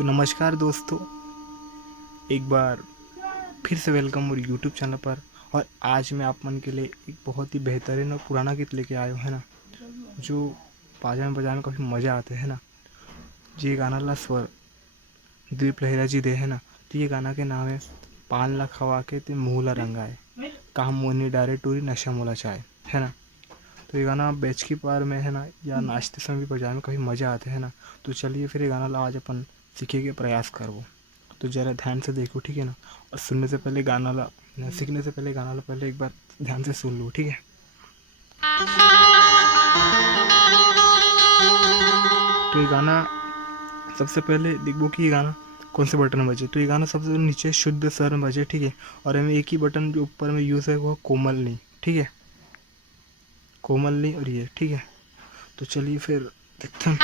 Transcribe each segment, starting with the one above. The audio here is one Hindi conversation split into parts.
तो नमस्कार दोस्तों, एक बार फिर से वेलकम और यूट्यूब चैनल पर। और आज मैं आप मन के लिए एक बहुत ही बेहतरीन और पुराना गीत लेके आया हूँ, है ना, जो बाजा में बजाने में काफ़ी मज़ा आते है ना। ये गाना ला स्वर दिलीप लहरा जी दे, है ना। तो ये गाना के नाम है पान ला खवा के ते मुँह ला रंगाए, काम मोनी डारे टूरी नशा मोला चाय, है ना। तो ये गाना बैच की पार में, है ना, या नाचते समय भी बजाने में काफ़ी मज़ा आते है ना। तो चलिए फिर ये गाना ला आज अपन सीखे के प्रयास करवो। तो ज़रा ध्यान से देखो, ठीक है ना। और सुनने से पहले गाना ला, सीखने से पहले गाना ला पहले एक बार ध्यान से सुन लो, ठीक है। तो ये गाना सबसे पहले देखो कि ये गाना कौन से बटन में बजे। तो ये गाना सबसे नीचे शुद्ध स्वर में बजे, ठीक है। और हमें एक ही बटन जो ऊपर में यूज़ है वो कोमल नी, ठीक है, कोमल नी और ये, ठीक है। तो चलिए फिर देखते हैं।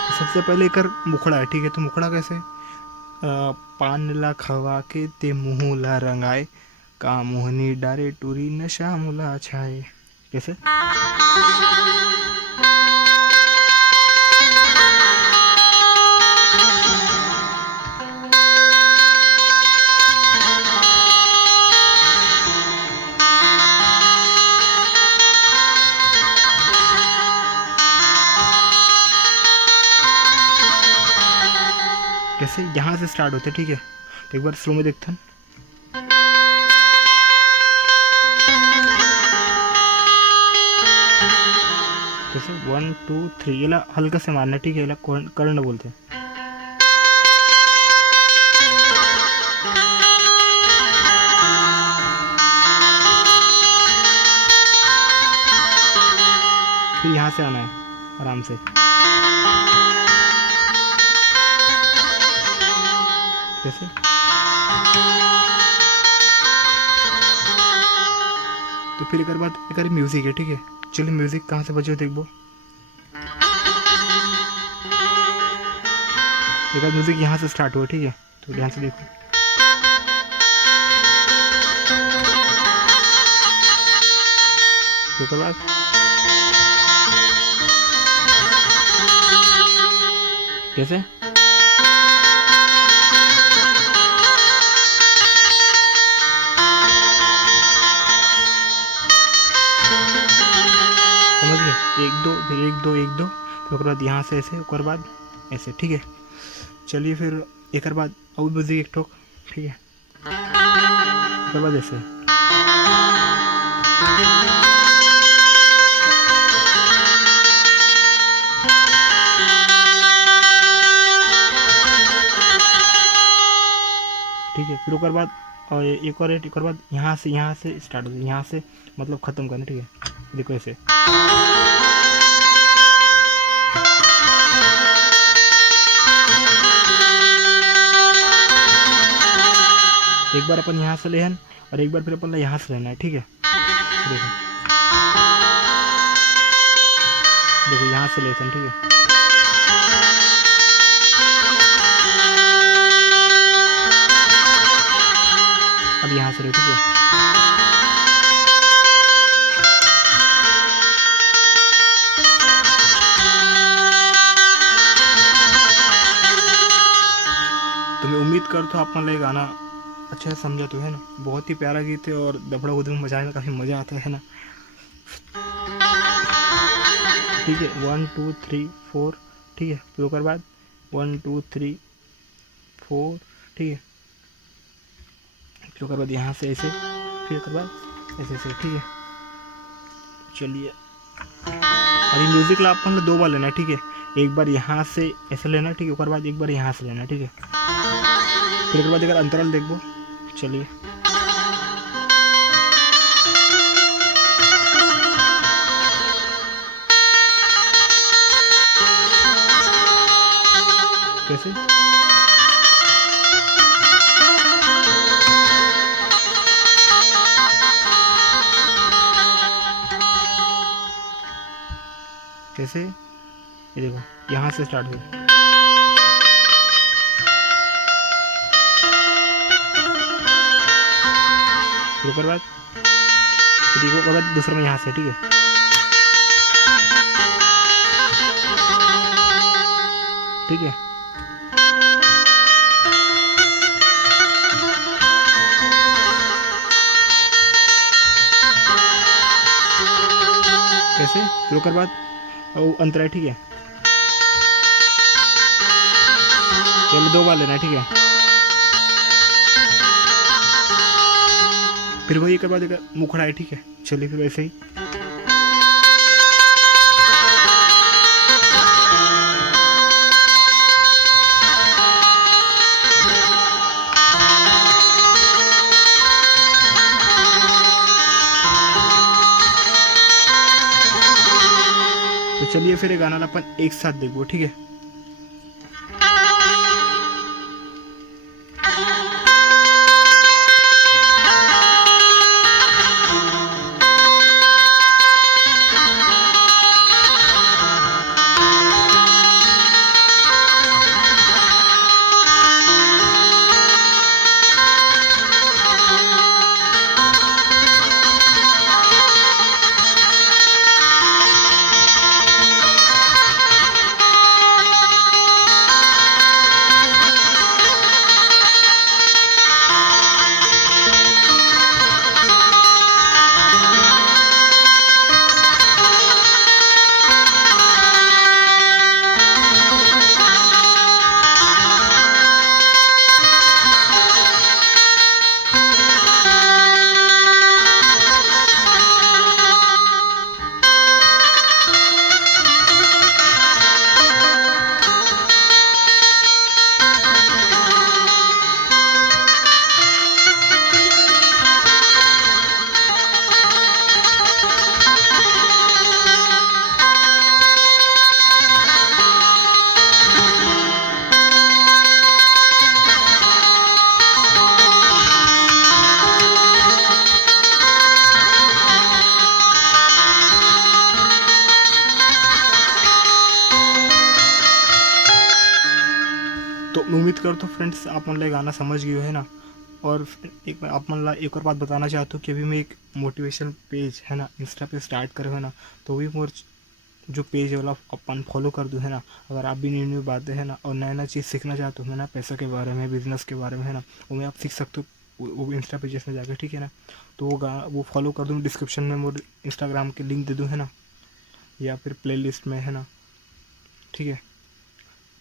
तो सबसे पहले कर मुखड़ा है, ठीक है। तो मुखड़ा कैसे, पान ला खवा के ते मुँह ला रंगाए, का मोहनी डारे टूरी नशा मुला छाए, कैसे। कैसे यहाँ से स्टार्ट होते, ठीक है। तो एक बार स्लो में देखते हैं। कैसे 1 2 3, ये ला हल्का से मारना, ठीक है। ये ला कर्ण बोलते हैं। फिर यहाँ से आना है आराम से, कैसे। तो फिर एक बाद एक म्यूजिक है, ठीक है। चलिए म्यूजिक कहाँ से बजे देखो। एक बार म्यूजिक यहाँ से स्टार्ट हुआ, ठीक है। तो ध्यान से देखो। एक बाद कैसे, समझ गए। एक दो फिर एक दो एक दो, फिर उसके बाद यहाँ से ऐसे, उसके बाद ऐसे, ठीक है। चलिए फिर एक बाद और म्यूजिक एक ठोक, ठीक है। उसके बाद ऐसे, ठीक है। फिर उसके बाद और एक और बाद यहाँ से स्टार्ट हो, यहाँ से मतलब ख़त्म करना, ठीक है। देखो ऐसे, एक बार अपन यहाँ से लेहन और एक बार फिर अपन यहाँ से लेना है, ठीक है। देखो देखो यहाँ से लेते हैं, ठीक है। अब यहाँ से ले, ठीक है। तो मैं उम्मीद करता हूँ आप मतलब ये गाना अच्छे से समझा तो, है ना। बहुत ही प्यारा गीत है और दबड़ा उधड़ में बजाने में काफ़ी मज़ा आता है ना। ठीक है 1 2 3 4, ठीक है। फिर उसके बाद 1 2 3 4, ठीक है। फिर उसके बाद यहाँ से ऐसे, फिर उसके बाद ऐसे ऐसे, ठीक है। चलिए अभी म्यूजिक ला अपन दो बार लेना है, ठीक है। एक बार यहाँ से ऐसे लेना, ठीक है। उसके बाद एक बार यहाँ से लेना, ठीक है। फिर उसके बाद अगर अंतराल देखो, चलिए कैसे, कैसे, ये देखो यहाँ से स्टार्ट हुई। फिर ऊपर बाद देखो, ऊपर बाद दूसरा में यहाँ से, ठीक है। ठीक है। कैसे, फिर ओकर बाद अंतरा है, ठीक है। पहले 2 बार लेना है, ठीक है। फिर वही एक बाद एक मुखड़ा है, ठीक है। चलिए फिर वैसे ही। तो चलिए फिर ये गाना अपन एक साथ देखो, ठीक है। तो उम्मीद करता हूँ फ्रेंड्स आप मन गाना समझ गए है ना। और एक बार आप मन ला एक और बात बताना चाहता हूँ कि अभी मैं एक मोटिवेशन पेज है ना इंस्टा पे स्टार्ट करे है ना, तो भी मोर जो पेज वाला अपन फॉलो कर दूँ है ना। अगर आप भी न्यू न्यू बातें है ना और नया नया चीज़ सीखना चाहते हो है ना, पैसा के बारे में, बिजनेस के बारे में है ना, वो में आप सीख सकते हो वो इंस्टा पेजेस में जाकर, ठीक है ना। तो वो फॉलो कर दूँ, डिस्क्रिप्शन में मोर इंस्टाग्राम की लिंक दे दूँ है ना, या फिर प्ले लिस्ट में है ना, ठीक है।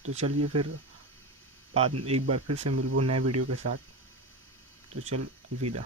तो चलिए फिर बाद में एक बार फिर से मिलूँ नए वीडियो के साथ। तो चल, विदा।